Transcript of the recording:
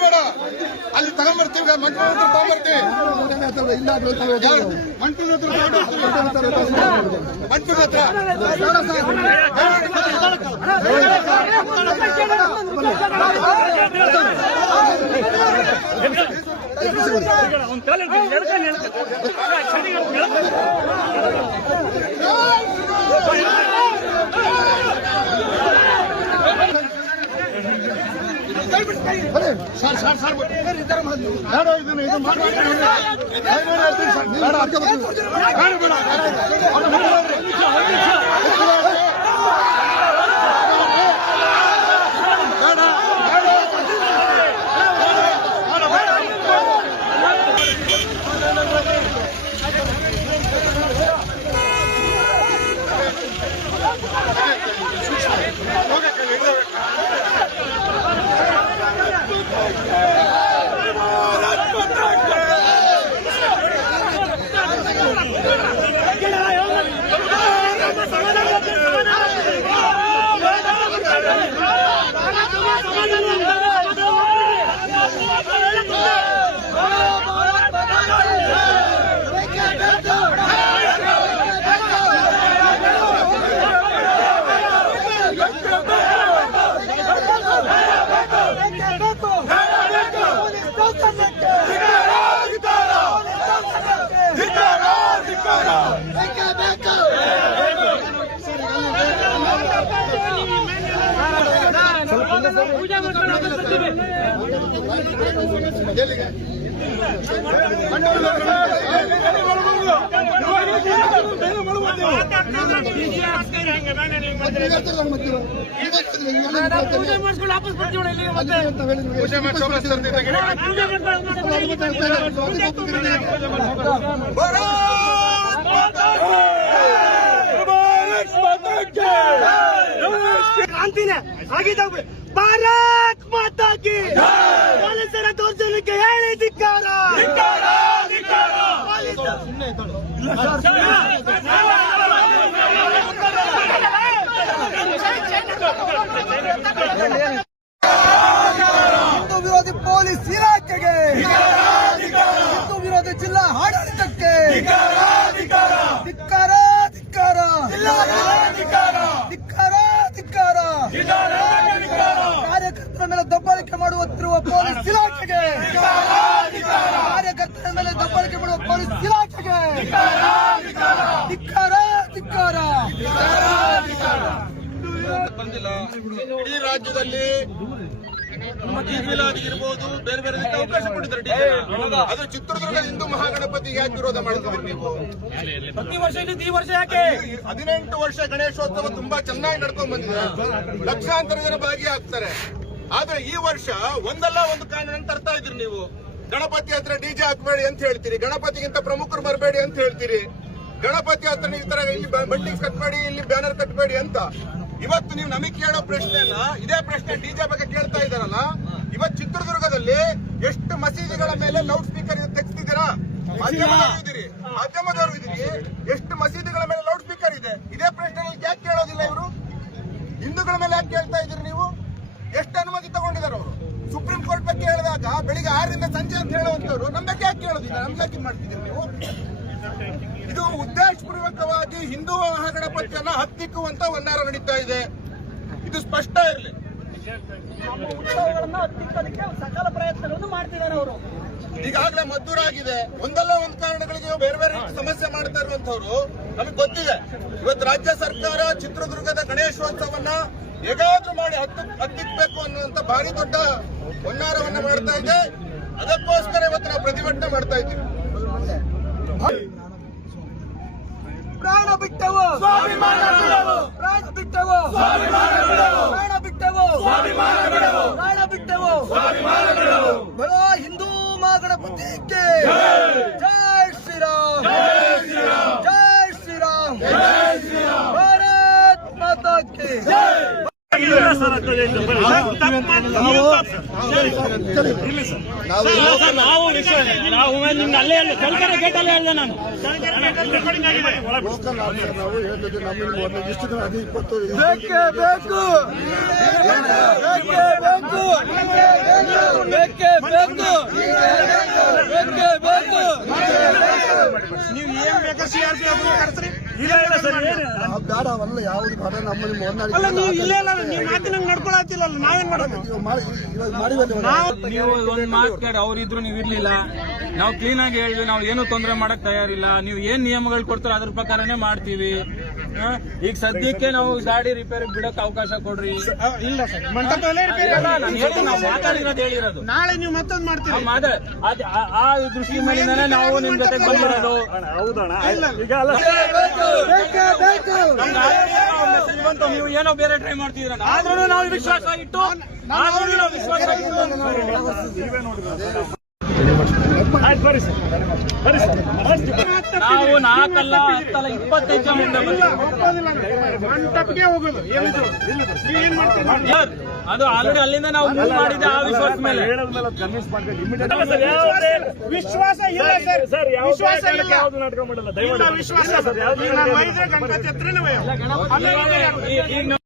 ಬೇಡ ಅಲ್ಲಿ ತಗೊಂಡ್ಬರ್ತೀವಿ ಮಂಟು ಹತ್ರ ತಗೊಂಡ್ಬರ್ತೀವಿ ಮಂಟು ಹತ್ರ ಕ್ರಾಂತಿನೇ ಆಗಿದ್ದಾವೆ. ಭಾರತ್ ಮಾತಾ ಕಿ ಪೊಲೀಸರ ದೌರ್ಜನ್ಯಕ್ಕೆ ಹೇಳಿ ಧಿಕ್ಕಾರ. ಹಿಂದೂ ವಿರೋಧಿ ಪೊಲೀಸ್ ಇಲಾಖೆಗೆ, ಹಿಂದೂ ವಿರೋಧಿ ಜಿಲ್ಲಾ ಆಡಳಿತಕ್ಕೆ ಧಿಕ್ಕಾರ. ಕಾರ್ಯಕರ್ತರ ಮೇಲೆ ದಬ್ಬಾಳಿಕೆ ಮಾಡುತ್ತಿರುವ ಪೊಲೀಸ್ ಇಲಾಖೆಗೆ, ಕಾರ್ಯಕರ್ತರ ಮೇಲೆ ದಬ್ಬಾಳಿಕೆ ಮಾಡುವ ಪೊಲೀಸ್ ಇಲಾಖೆಗೆ ಧಿಕ್ಕಾರ. ಬಂದಿಲ್ಲ. ಇಡೀ ರಾಜ್ಯದಲ್ಲಿ ಇರ್ಬೋದು, ಬೇರೆ ಬೇರೆ ಅವಕಾಶ ಕೊಟ್ಟಿದ್ದಾರೆ. ಅದು ಚಿತ್ರದುರ್ಗ ಹಿಂದೂ ಮಹಾಗಣಪತಿಗೆ ಯಾಕೆ ವಿರೋಧ ಮಾಡಿದ್ರು ನೀವು? ಪ್ರತಿ ವರ್ಷ ಈ ವರ್ಷ ಯಾಕೆ? 18 ವರ್ಷ ಗಣೇಶೋತ್ಸವ ತುಂಬಾ ಚೆನ್ನಾಗಿ ನಡ್ಕೊಂಡ್ ಬಂದಿದೆ. ಲಕ್ಷಾಂತರ ಜನ ಭಾಗಿಯಾಗ್ತಾರೆ. ಆದ್ರೆ ಈ ವರ್ಷ ಒಂದಲ್ಲ ಒಂದು ಕಾರಣ ತರ್ತಾ ಇದ್ರಿ ನೀವು. ಗಣಪತಿ ಹತ್ರ ಡಿಜೆ ಹಾಕ್ಬೇಡಿ ಅಂತ ಹೇಳ್ತೀರಿ, ಗಣಪತಿಗಿಂತ ಪ್ರಮುಖರು ಬರಬೇಡಿ ಅಂತ ಹೇಳ್ತೀರಿ, ಗಣಪತಿ ಹತ್ರ ಈ ತರ ಇಲ್ಲಿ ಬಂಡಿಂಗ್ಸ್ ಕಟ್ಬೇಡಿ, ಇಲ್ಲಿ ಬ್ಯಾನರ್ ಕಟ್ಬೇಡಿ ಅಂತ. ಇವತ್ತು ನೀವು ನಮಗೆ ಕೇಳೋ ಪ್ರಶ್ನೆಯನ್ನ ಇದೇ ಪ್ರಶ್ನೆ ಡಿಜೆ ಬಗ್ಗೆ ಕೇಳ್ತಾ ಇದ್ದಾರಲ್ಲ. ಇವತ್ತು ಚಿತ್ರದುರ್ಗದಲ್ಲಿ ಎಷ್ಟು ಮಸೀದಿಗಳ ಮೇಲೆ ಲೌಡ್ ಸ್ಪೀಕರ್ ತೆಗೆಸ್ತಿದ್ದೀರಾ? ಮಾಧ್ಯಮದವರು ಇದ್ದೀರಿ. ಎಷ್ಟು ಮಸೀದಿಗಳ ಮೇಲೆ ಲೌಡ್ ಸ್ಪೀಕರ್ ಇದೆ? ಇದೇ ಪ್ರಶ್ನೆ ಯಾಕೆ ಕೇಳೋದಿಲ್ಲ ಇವರು? ಹಿಂದೂಗಳ ಮೇಲೆ ಯಾಕೆ ಕೇಳ್ತಾ ಇದ್ದೀರಿ ನೀವು? ಎಷ್ಟು ಅನುಮತಿ ತಗೊಂಡಿದ್ದಾರೆ ಅವರು? ಸುಪ್ರೀಂ ಕೋರ್ಟ್ ಬಗ್ಗೆ ಹೇಳಿದಾಗ ಬೆಳಿಗ್ಗೆ 6 ರಿಂದ ಸಂಜೆ ಅಂತ ಹೇಳುವಂತವ್ರು ನಮ್ಮ ಬಗ್ಗೆ ಯಾಕೆ ಕೇಳೋದಿಲ್ಲ? ನಮ್ಗೆ ಯಾಕೆ ಮಾಡ್ತಿದ್ದೀರಿ ನೀವು? ಇದು ಉದ್ದೇಶಪೂರ್ವಕವಾಗಿ ಹಿಂದೂ ಮಹಾಗಣಪತಿಯನ್ನ ಹತ್ತಿಕ್ಕುವಂತ ಒಂದಾರ ನಡೀತಾ ಇದೆ. ಇದು ಸ್ಪಷ್ಟ ಇರಲಿ. ನಮ್ಮ ಉತ್ಸವಗಳನ್ನ ಹತ್ತಿಕ್ಕಲಿಕ್ಕೆ ಸಕಲ ಪ್ರಯತ್ನಗಳನ್ನು ಮಾಡ್ತಿದ್ದಾರೆ ಅವರು. ಈಗಾಗಲೇ ಮದ್ದೂರಾಗಿದೆ. ಒಂದಲ್ಲ ಒಂದು ಕಾರಣಗಳಿಗೆ ಬೇರೆ ಬೇರೆ ಸಮಸ್ಯೆ ಮಾಡ್ತಾ ಇರುವಂತವ್ರು ನಮಗೆ ಗೊತ್ತಿದೆ. ಇವತ್ತು ರಾಜ್ಯ ಸರ್ಕಾರ ಚಿತ್ರದುರ್ಗದ ಗಣೇಶೋತ್ಸವನ್ನ ಹೇಗಾದ್ರೂ ಮಾಡಿ ಹತ್ತಿಕ್ಬೇಕು ಅನ್ನುವಂತ ಭಾರಿ ದೊಡ್ಡ ಹೊನ್ನಾರವನ್ನ ಮಾಡ್ತಾ ಇದೆ. ಅದಕ್ಕೋಸ್ಕರ ಇವತ್ತು ನಾವು ಪ್ರತಿಭಟನೆ ಮಾಡ್ತಾ ಇದ್ದೀವಿ. ಪ್ರಾಣ ಬಿಟ್ಟವು ಸ್ವಾಭಿಮಾನ ಬಿಡವು, ಪ್ರಾಣ ಬಿಟ್ಟವು ಸ್ವಾಭಿಮಾನ ಬಿಡವು, ಪ್ರಾಣ ಬಿಟ್ಟವು ಸ್ವಾಭಿಮಾನ ಬಿಡವು, ಪ್ರಾಣ ಬಿಟ್ಟವು ಸ್ವಾಭಿಮಾನ ಬಿಡವು. ಬರೋ ಹಿಂದೂ ಮಹಾಗಣಪತಿಗೆ ಜೈ ಶ್ರೀರಾಮ್, ಜೈ ಶ್ರೀರಾಮ್, ಜೈ ಶ್ರೀರಾಮ್, ಜೈ ಶ್ರೀರಾಮ್. ಭಾರತ್ ಮಾತಾ ಕಿ ಜೈ. ನಾವು ನಿಮ್ಗೆ ಅಲ್ಲೇ ಹೇಳಿದೆ ಸರ್ಕಾರ ಗೇಟಲ್ಲೇ ಹೇಳಿದೆ ನಾನು ಲೋಕಲ್ ಆಫೀಸರ್ ನಾವು ಹೇಳಿದ್ರೆ ನಮಗೆ ಇಷ್ಟು ದಿನ 20 ಬೇಕೇ ಬೇಕು ಬೇಕೇ ಬೇಕು ಬೇಕೇ ಬೇಕು ಬೇಕೇ ಬೇಕು ನೀವು ಏನ್ ಬೇಕಾ CRPF ಕರೆಸ್ರಿ ಇಲ್ಲ ಇಲ್ಲ ಸರ್ ನಾವು ಬೇಡ ಅವಲ್ಲ ಯಾವ್ದು ಬೇಡ ನಮ್ಮಲ್ಲಿ ಅಲ್ಲ ನೀವು ಇಲ್ಲೇ ಇಲ್ಲ ನೀವು ಮಾತಿನಂಗ್ ನಡ್ಕೊಳತ್ತಿಲ್ಲ ನಾವೇನ್ ಮಾಡೋದು ಇವಾಗ ಮಾಡಿದ್ವಿ ನೀವು ಒಂದ್ ಮಾತು ಕೇಳಿ ಅವ್ರಿದ್ರು ನೀವು ಇರ್ಲಿಲ್ಲ ನಾವು ಕ್ಲೀನ್ ಆಗಿ ಹೇಳಿದ್ವಿ ನಾವು ಏನು ತೊಂದರೆ ಮಾಡಕ್ ತಯಾರಿಲ್ಲ ನೀವು ಏನ್ ನಿಯಮಗಳು ಕೊಡ್ತಾರೋ ಅದ್ರ ಪ್ರಕಾರನೇ ಮಾಡ್ತೀವಿ ಈಗ ಸದ್ಯಕ್ಕೆ ನಾವು ಗಾಡಿ ರಿಪೇರಿ ಬಿಡಕ್ ಅವಕಾಶ ಕೊಡ್ರಿ ಇಲ್ಲ ಸರ್ ಮಂಟಪದಲ್ಲೇ ನಾವು ಮಾತಾಡಿರೋದು ಹೇಳಿರೋದು ನಾಳೆ ನೀವು ಮತ್ತೊಂದು ಮಾಡ್ತೀವಿ ಆ ದೃಷ್ಟಿ ಮೇಲಿಂದಾನೆ ನಾವು ನಿಮ್ ಜೊತೆ ಬಂದಿರೋದು ಮೆಸೇಜ್ ಬಂತು ನೀವು ಏನೋ ಬೇರೆ ಟ್ರೈ ಮಾಡ್ತಿದ್ದೀರ ಆದ್ರೂ ನಾವು ವಿಶ್ವಾಸ ಇಟ್ಟು ನಾವು 4 ಅಲ್ಲ 10 ಅಲ್ಲ 25 ಜನ ಮುಂದೆ ಮಂಟಪಕ್ಕೆ ಹೋಗೋದು ಏನಿದು ಏನ್ ಮಾಡ್ತೀವಿ ಅದು ಆಲ್ರೆಡಿ ಅಲ್ಲಿಂದ ನಾವು ಮೂವ್ ಮಾಡಿದ್ದೆ ಆ ವಿಶ್ವಾಸ ಮೇಲೆ ವಿಶ್ವಾಸ ಇಲ್ಲ ಸರ್ ವಿಶ್ವಾಸ ಇಲ್ಲ ವಿಶ್ವಾಸ ಇಲ್ಲ. ಗಣಪತಿ ಹತ್ರನೇ ಈಗ